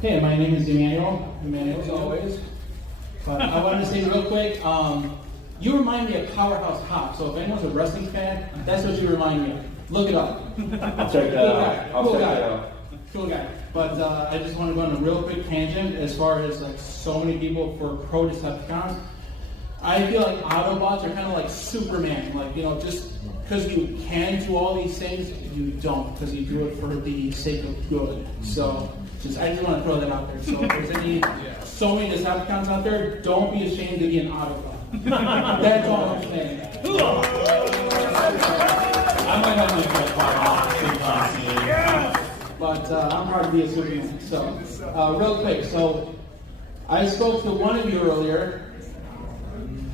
Hey, my name is Emmanuel as always. But I wanted to say real quick, you remind me of Powerhouse Hop. So if anyone's a wrestling fan, that's what you remind me of. Look it up. I'll check that out. Cool guy. But I just want to go on a real quick tangent as far as like so many people for pro Decepticons. I feel like Autobots are kind of like Superman. Like, you know, just because you can do all these things, you don't, because you do it for the sake of good. So I just want to throw that out there. So if there's so many Decepticons out there, don't be ashamed to be an Autobot. That's all I'm saying. I might have to get But I'm proud to be a Superman. So real quick, so I spoke to one of you earlier.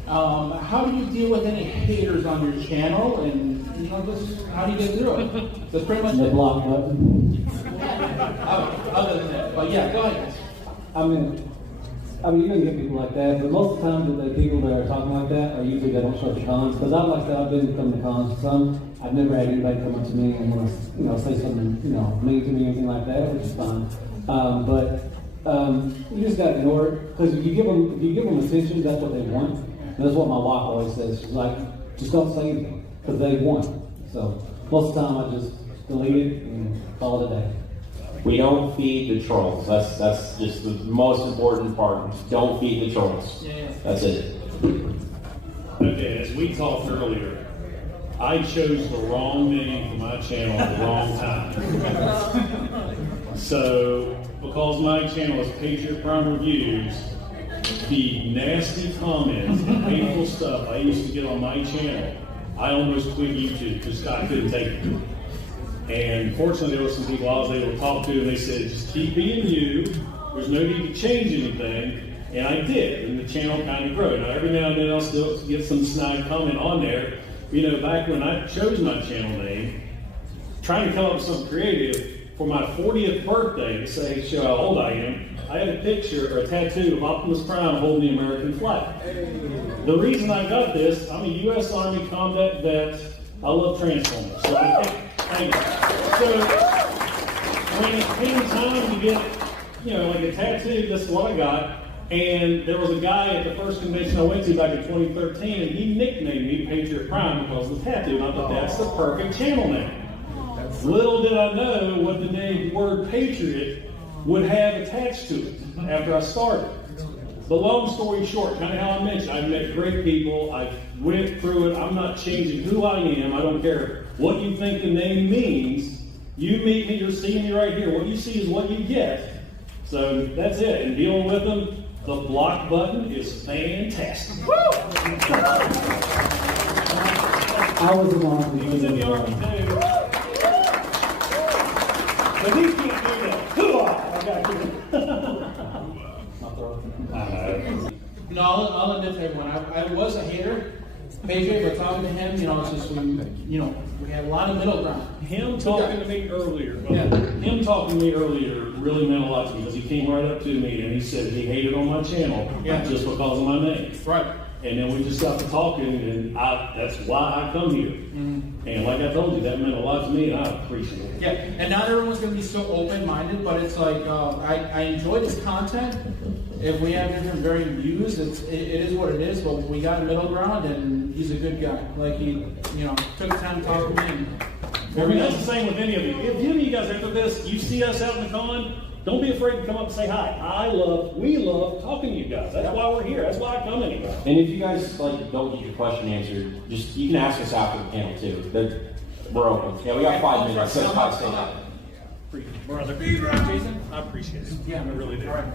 How do you deal with any haters on your channel, and you know, just how do you get through it? That's pretty much the it. block button. Other than that, but yeah, go ahead. I mean, you're gonna get people like that, but most of the time, the people that are talking like that are usually they don't show up to cons. Because like I said, I've been coming to cons. Some I've never had anybody come up to me and want to, say something, mean to me or anything like that, which is fine. You just gotta ignore it, because if you give them attention, that's what they want. And that's what my wife always says. She's like, just don't say anything, because they want. So most of the time, I just delete it and call it a day. We don't feed the trolls. That's just the most important part. Don't feed the trolls. Yeah. That's it. Okay, as we talked earlier, I chose the wrong name for my channel at the wrong time. So, because my channel is Patriot Prime Reviews, the nasty comments and painful stuff I used to get on my channel, I almost quit YouTube because I couldn't take it. And fortunately, there were some people I was able to talk to, and they said, just keep being you. There's no need to change anything. And I did, and the channel kind of grew. Now, every now and then I'll still get some snide comment on there. Back when I chose my channel name, trying to come up with something creative, for my 40th birthday to say, show how old I am, I had a picture or a tattoo of Optimus Prime holding the American flag. The reason I got this, I'm a U.S. Army combat vet. I love Transformers. So I think, thank you. So when it came time to get, like a tattoo, that's what I got. And there was a guy at the first convention I went to back in 2013, and he nicknamed me Patriot Prime because of the tattoo. And I thought that's the perfect channel name. Little did I know what the word Patriot would have attached to it after I started. The long story short, kind of how I mentioned, I've met great people. I went through it. I'm not changing who I am. I don't care what you think the name means. You meet me, you're seeing me right here. What you see is what you get. So that's it. And dealing with them, the block button is fantastic. Woo! I was the one He was in the Army too. But these can't do that. Hoo-ah! I got you. No, I'll admit to everyone, I was a hater, Patriot, but talking to him, it's just we had a lot of middle ground. Him talking to me earlier really meant a lot to me, because he came right up to me and he said he hated on my channel just because of my name. Right. And then we just got to talking, and that's why I come here. Mm-hmm. And like I told you, that meant a lot to me, and I appreciate it. Yeah, and not everyone's going to be so open-minded, but it's like, I enjoy this content. If we have different varying views, it is what it is, but we got a middle ground, and he's a good guy. Like, he, took time to talk to me. And That's the same with any of you. If any of you guys after this, you see us out in the con, don't be afraid to come up and say hi. We love talking to you guys. That's why we're here. That's why I come anyway. And if you guys don't get your question answered, you can ask us after the panel too. We're open. Yeah, we got 5 minutes. So Brother, Jason, I appreciate it. Yeah, I really do. All right.